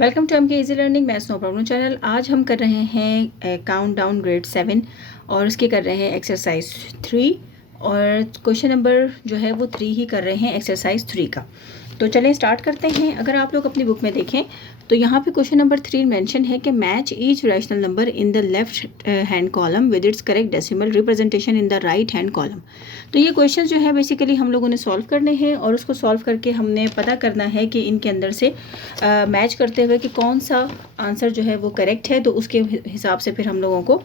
Welcome to MK easy learning maths no problem channel. आज हम कर रहे हैं काउंट डाउन ग्रेड 7 और उसके कर रहे हैं एक्सरसाइज 3 और क्वेश्चन नंबर जो है वो 3 ही कर रहे हैं एक्सरसाइज 3 का। तो चलें स्टार्ट करते हैं। अगर आप लोग अपनी बुक में देखें तो यहाँ पे क्वेश्चन नंबर 3 मेंशन है कि match each rational number in the left hand column with its correct decimal representation in the right hand column. तो ये क्वेश्चन जो है बेसिकली हम लोगों ने सॉल्व करने हैं और उसको सॉल्व करके हमने पता करना है कि इनके अंदर से मैच करते हुए कि कौन सा आंसर जो है वो करेक्ट है, तो उसके हिसाब से फिर हम लोगों को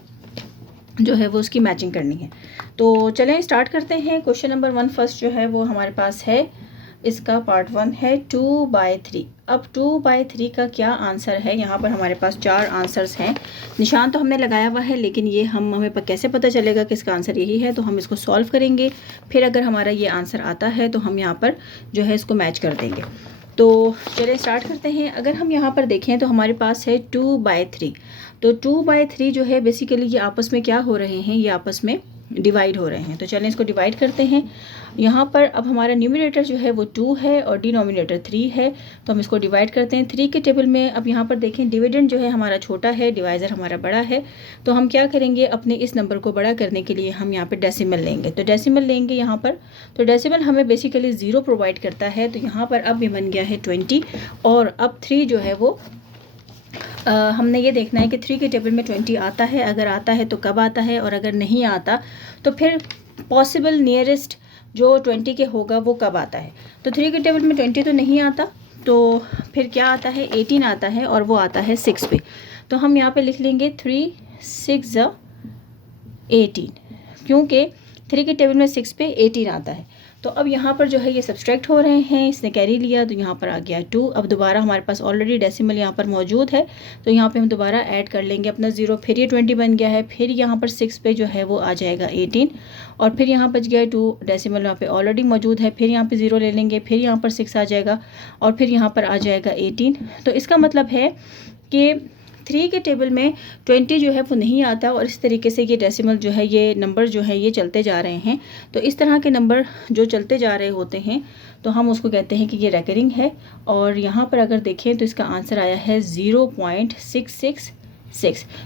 जो है वो उसकी मैचिंग करनी है। तो चलें स्टार्ट करते हैं। क्वेश्चन नंबर 1 फर्स्ट जो है वो हमारे पास है, इसका पार्ट 1 है 2/3। अब 2/3 का क्या आंसर है? यहाँ पर हमारे पास 4 आंसर्स हैं। निशान तो हमने लगाया हुआ है लेकिन ये हमें कैसे पता चलेगा कि इसका आंसर यही है? तो हम इसको सॉल्व करेंगे, फिर अगर हमारा ये आंसर आता है तो हम यहाँ पर जो है इसको मैच कर देंगे। तो चलिए स्टार्ट करते हैं। अगर हम यहाँ पर देखें तो हमारे पास है 2/3। तो 2/3 जो है बेसिकली ये आपस में क्या हो रहे हैं, ये आपस में डिवाइड हो रहे हैं। तो चलें इसको डिवाइड करते हैं। यहाँ पर अब हमारा न्यूमरेटर जो है वो 2 है और डिनोमिनेटर 3 है, तो हम इसको डिवाइड करते हैं 3 के टेबल में। अब यहाँ पर देखें डिविडेंड जो है हमारा छोटा है, डिवाइज़र हमारा बड़ा है, तो हम क्या करेंगे, अपने इस नंबर को बड़ा करने के लिए हम यहाँ पर डेसिमल लेंगे। तो डेसिमल लेंगे यहाँ पर, तो डेसिमल हमें बेसिकली 0 प्रोवाइड करता है। तो यहाँ पर अब ये बन गया है 20 और अब 3 जो है वो हमने ये देखना है कि 3 के टेबल में 20 आता है, अगर आता है तो कब आता है, और अगर नहीं आता तो फिर पॉसिबल नियरेस्ट जो 20 के होगा वो कब आता है। तो 3 के टेबल में 20 तो नहीं आता, तो फिर क्या आता है, 18 आता है और वो आता है 6 पे। तो हम यहाँ पे लिख लेंगे 3 6 18, क्योंकि 3 के टेबल में 6 पे 18 आता है। तो अब यहाँ पर जो है ये सब्सट्रैक्ट हो रहे हैं, इसने कैरी लिया तो यहाँ पर आ गया 2। अब दोबारा हमारे पास ऑलरेडी डेसिमल यहाँ पर मौजूद है, तो यहाँ पे हम दोबारा ऐड कर लेंगे अपना 0, फिर ये 20 बन गया है, फिर यहाँ पर 6 पे जो है वो आ जाएगा 18 और फिर यहाँ बच गया 2, डेसिमल यहाँ पे ऑलरेडी मौजूद है, फिर यहाँ पर 0 ले लेंगे, फिर यहाँ पर 6 आ जाएगा और फिर यहाँ पर आ जाएगा 18। तो इसका मतलब है कि 3 के टेबल में 20 जो है वो नहीं आता और इस तरीके से ये डेसिमल जो है, ये नंबर जो है ये चलते जा रहे हैं। तो इस तरह के नंबर जो चलते जा रहे होते हैं तो हम उसको कहते हैं कि ये रेकरिंग है। और यहाँ पर अगर देखें तो इसका आंसर आया है 0.666।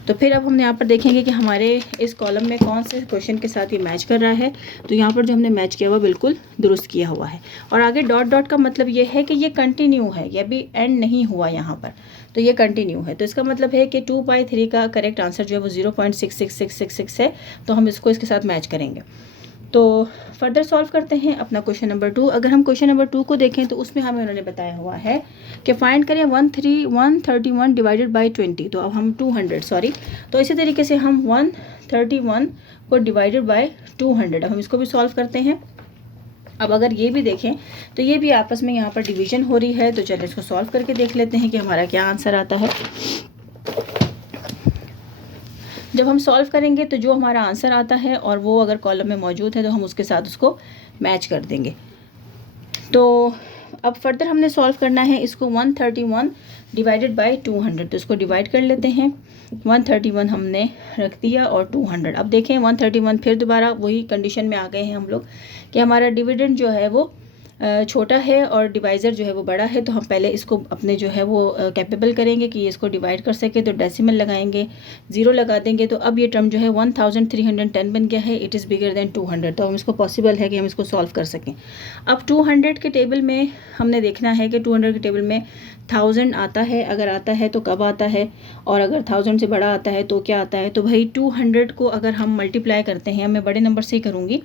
तो फिर अब हम यहाँ पर देखेंगे कि हमारे इस कॉलम में कौन से क्वेश्चन के साथ ये मैच कर रहा है। तो यहाँ पर जो हमने मैच किया हुआ बिल्कुल दुरुस्त किया हुआ है। और आगे डॉट डॉट का मतलब ये है कि ये कंटिन्यू है, ये भी एंड नहीं हुआ यहाँ पर, तो ये कंटिन्यू है। तो इसका मतलब है कि 2/3 का करेक्ट आंसर जो है वो 0.66666 है। तो हम इसको इसके साथ मैच करेंगे। तो फर्दर सॉल्व करते हैं अपना क्वेश्चन नंबर 2। अगर हम क्वेश्चन नंबर 2 को देखें तो उसमें हमें उन्होंने बताया हुआ है कि फाइंड करें 131 डिवाइडेड बाई 20। तो अब हम 200 तो इसी तरीके से हम 131 को डिवाइडेड बाई 200, अब हम इसको भी सॉल्व करते हैं। अब अगर ये भी देखें तो ये भी आपस में यहाँ पर डिवीजन हो रही है। तो चलिए इसको सॉल्व करके देख लेते हैं कि हमारा क्या आंसर आता है। जब हम सॉल्व करेंगे तो जो हमारा आंसर आता है और वो अगर कॉलम में मौजूद है तो हम उसके साथ उसको मैच कर देंगे। तो अब फर्दर हमने सॉल्व करना है इसको 131 डिवाइडेड बाई 200। तो इसको डिवाइड कर लेते हैं। 131 हमने रख दिया और 200। अब देखें 131 फिर दोबारा वही कंडीशन में आ गए हैं हम लोग कि हमारा डिविडेंड जो है वो छोटा है और डिवाइज़र जो है वो बड़ा है। तो हम पहले इसको अपने जो है वो कैपेबल करेंगे कि इसको डिवाइड कर सके। तो डेसिमल लगाएंगे, 0 लगा देंगे, तो अब ये टर्म जो है 1310 बन गया है। It is bigger than 200। तो हम इसको पॉसिबल है कि हम इसको सॉल्व कर सकें। अब 200 के टेबल में हमने देखना है कि 200 के टेबल में 1000 आता है, अगर आता है तो कब आता है, और अगर 1000 से बड़ा आता है तो क्या आता है। तो भाई 200 को अगर हम मल्टीप्लाई करते हैं, मैं बड़े नंबर से ही करूँगी,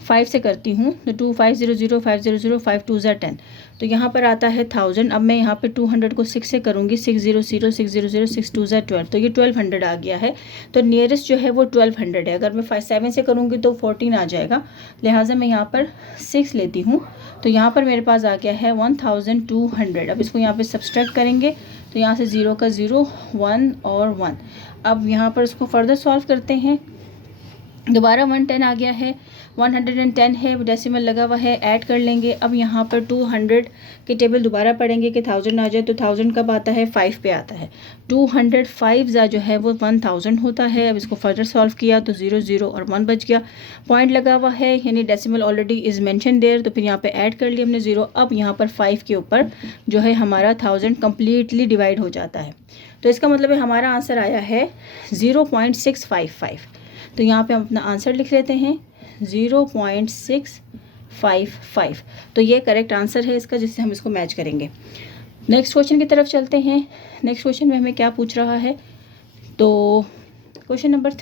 5 से करती हूँ, तो 2500 500 5 2 10। तो यहाँ पर आता है 1000। अब मैं यहाँ पे 200 को 6 से करूँगी, 600 600 6 2 12, तो ये 1200 आ गया है। तो नियरेस्ट जो है वो 1200 है। अगर मैं 7 से करूँगी तो 14 आ जाएगा, लिहाजा मैं यहाँ पर 6 लेती हूँ। तो यहाँ पर मेरे पास आ गया है 1200। अब इसको यहाँ पर सब्सट्रैक्ट करेंगे तो यहाँ से 0 का 0, 1 और 1। अब यहाँ पर इसको फर्दर सॉल्व करते हैं। दोबारा 110 आ गया है, 110 है, डेसिमल लगा हुआ है, ऐड कर लेंगे। अब यहाँ पर 200 की टेबल दोबारा पढ़ेंगे कि 1000 आ जाए, तो 1000 कब आता है, 5 पे आता है। 205 जो है वो 1000 होता है। अब इसको फर्दर सॉल्व किया तो 0 0 और 1 बच गया, पॉइंट लगा हुआ है, यानी decimal already is mention there, तो फिर यहाँ पे ऐड कर लिया हमने 0। अब यहाँ पर 5 के ऊपर जो है हमारा 1000 कम्प्लीटली डिवाइड हो जाता है। तो इसका मतलब है हमारा आंसर आया है 0.655। तो यहाँ पे हम अपना आंसर लिख लेते हैं 0.655। तो ये करेक्ट आंसर है इसका, जिससे हम इसको मैच करेंगे। नेक्स्ट क्वेश्चन की तरफ चलते हैं। नेक्स्ट क्वेश्चन में हमें क्या पूछ रहा है, तो क्वेश्चन नंबर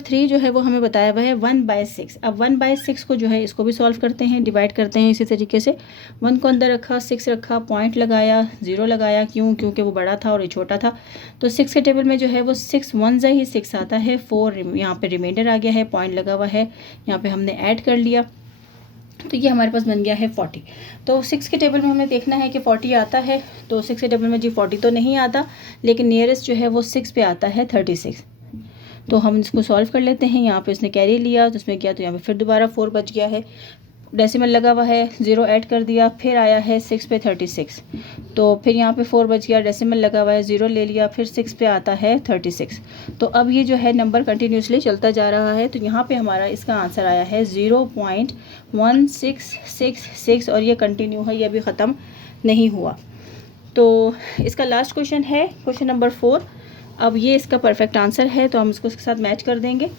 3 जो है वो हमें बताया हुआ है 1/6। अब 1/6 को जो है इसको भी सॉल्व करते हैं, डिवाइड करते हैं इसी तरीके से। 1 को अंदर रखा, 6 रखा, पॉइंट लगाया, 0 लगाया, क्योंकि वो बड़ा था और ये छोटा था। तो 6 के टेबल में जो है वो 6 1 ही 6 आता है, 4 यहाँ पे रिमाइंडर आ गया है, पॉइंट लगा हुआ है, यहाँ पे हमने ऐड कर लिया, तो ये हमारे पास बन गया है 40। तो 6 के टेबल में हमें देखना है कि 40 आता है। तो 6 के टेबल में जी 40 तो नहीं आता, लेकिन नियरेस्ट जो है वो 6 पे आता है 36। तो हम इसको सॉल्व कर लेते हैं। यहाँ पे उसने कैरी लिया तो उसमें किया, तो यहाँ पे फिर दोबारा 4 बच गया है, डेसिमल लगा हुआ है, 0 ऐड कर दिया, फिर आया है 6 पे 36। तो फिर यहाँ पे 4 बच गया, डेसिमल लगा हुआ है, 0 ले लिया, फिर 6 पे आता है 36। तो अब ये जो है नंबर कंटिन्यूसली चलता जा रहा है। तो यहाँ पे हमारा इसका आंसर आया है 0.1666 और ये कंटिन्यू है, ये अभी ख़त्म नहीं हुआ। तो इसका लास्ट क्वेश्चन है क्वेश्चन नंबर 4। अब ये इसका परफेक्ट आंसर है, तो हम इसको इसके साथ मैच कर देंगे।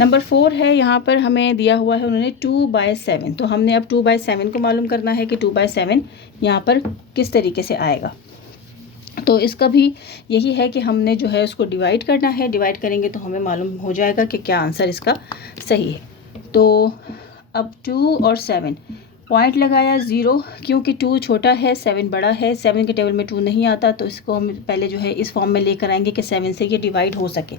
नंबर 4 है, यहाँ पर हमें दिया हुआ है उन्होंने 2/7। तो हमने अब 2/7 को मालूम करना है कि 2/7 यहाँ पर किस तरीके से आएगा। तो इसका भी यही है कि हमने जो है उसको डिवाइड करना है, डिवाइड करेंगे तो हमें मालूम हो जाएगा कि क्या आंसर इसका सही है। तो अब 2 और 7, पॉइंट लगाया 0, क्योंकि 2 छोटा है, 7 बड़ा है, 7 के टेबल में 2 नहीं आता, तो इसको हम पहले जो है इस फॉर्म में लेकर आएंगे कि 7 से ये डिवाइड हो सके।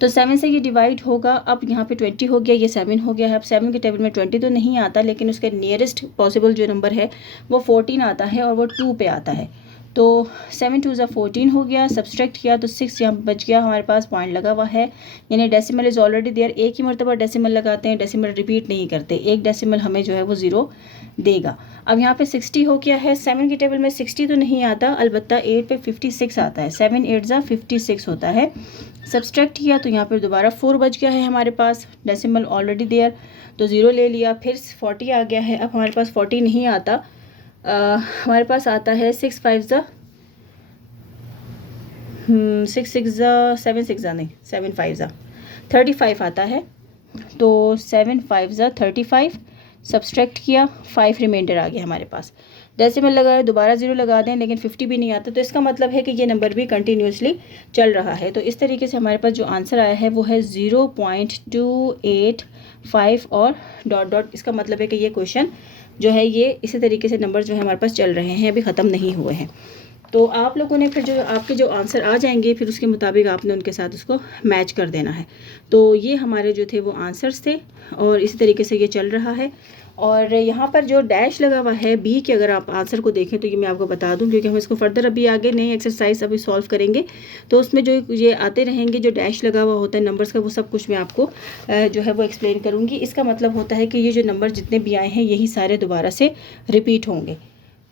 तो 7 से ये डिवाइड होगा। अब यहाँ पे 20 हो गया, ये 7 हो गया है। अब 7 के टेबल में 20 तो नहीं आता, लेकिन उसके नियरेस्ट पॉसिबल जो नंबर है वो 14 आता है और वो 2 पे आता है। तो 7 2 14 हो गया, सब्सट्रैक्ट किया तो 6 यहाँ बच गया हमारे पास, पॉइंट लगा हुआ है, यानी डेसिमल इज़ ऑलरेडी देयर। एक ही मरतबा डेसिमल लगाते हैं, डेसिमल रिपीट नहीं करते, एक डेसिमल हमें जो है वो 0 देगा। अब यहाँ पे 60 हो गया है। 7 के टेबल में 60 तो नहीं आता, अलबत्ता 8 पे 56 आता है, 7 8 56 होता है। सब्सट्रैक्ट किया तो यहाँ पर दोबारा 4 बच गया है हमारे पास, डेसिमल ऑलरेडी देयर, तो 0 ले लिया, फिर 40 आ गया है। अब हमारे पास 40 नहीं आता, हमारे पास आता है 6 5 7 5 35 आता है। तो 7 5 35, सब्सट्रैक्ट किया, 5 रिमाइंडर आ गया हमारे पास, डेसिमल लगाए, दोबारा 0 लगा दें, लेकिन 50 भी नहीं आता। तो इसका मतलब है कि ये नंबर भी कंटिन्यूसली चल रहा है। तो इस तरीके से हमारे पास जो आंसर आया है वो है 0.285 और डॉट डॉट। इसका मतलब है कि ये क्वेश्चन जो है ये इसी तरीके से नंबर जो है हमारे पास चल रहे हैं, अभी ख़त्म नहीं हुए हैं। तो आप लोगों ने फिर जो आपके जो आंसर आ जाएंगे, फिर उसके मुताबिक आपने उनके साथ उसको मैच कर देना है। तो ये हमारे जो थे वो आंसर्स थे और इसी तरीके से ये चल रहा है। और यहाँ पर जो डैश लगा हुआ है बी के, अगर आप आंसर को देखें तो ये मैं आपको बता दूं, क्योंकि हम इसको फर्दर अभी आगे नई एक्सरसाइज अभी सॉल्व करेंगे, तो उसमें जो ये आते रहेंगे जो डैश लगा हुआ होता है नंबर्स का, वो सब कुछ मैं आपको जो है वो एक्सप्लेन करूँगी। इसका मतलब होता है कि ये जो नंबर जितने भी आए हैं यही सारे दोबारा से रिपीट होंगे।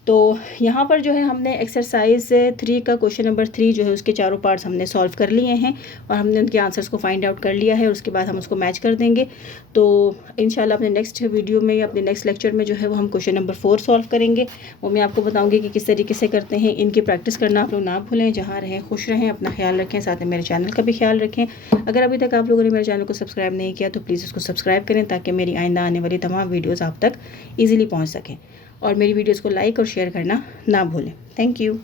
तो यहाँ पर जो है हमने एक्सरसाइज 3 का क्वेश्चन नंबर 3 जो है उसके चारों पार्ट्स हमने सॉल्व कर लिए हैं और हमने उनके आंसर्स को फाइंड आउट कर लिया है और उसके बाद हम उसको मैच कर देंगे। तो इंशाल्लाह अपने नेक्स्ट वीडियो में या अपने नेक्स्ट लेक्चर में जो है वो हम क्वेश्चन नंबर 4 सॉल्व करेंगे। वो मैं आपको बताऊँगी कि किस तरीके से करते हैं। इनकी प्रैक्टिस करना आप लोग ना भूलें। जहाँ रहें खुश रहें, अपना ख्याल रखें, साथ में मेरे चैनल का भी ख्याल रखें। अगर अभी तक आप लोगों ने मेरे चैनल को सब्सक्राइब नहीं किया तो प्लीज़ उसको सब्सक्राइब करें, ताकि मेरी आइंदा आने वाली तमाम वीडियोज़ आप तक ईज़िली पहुँच सकें। और मेरी वीडियोज़ को लाइक और शेयर करना ना भूलें। Thank you.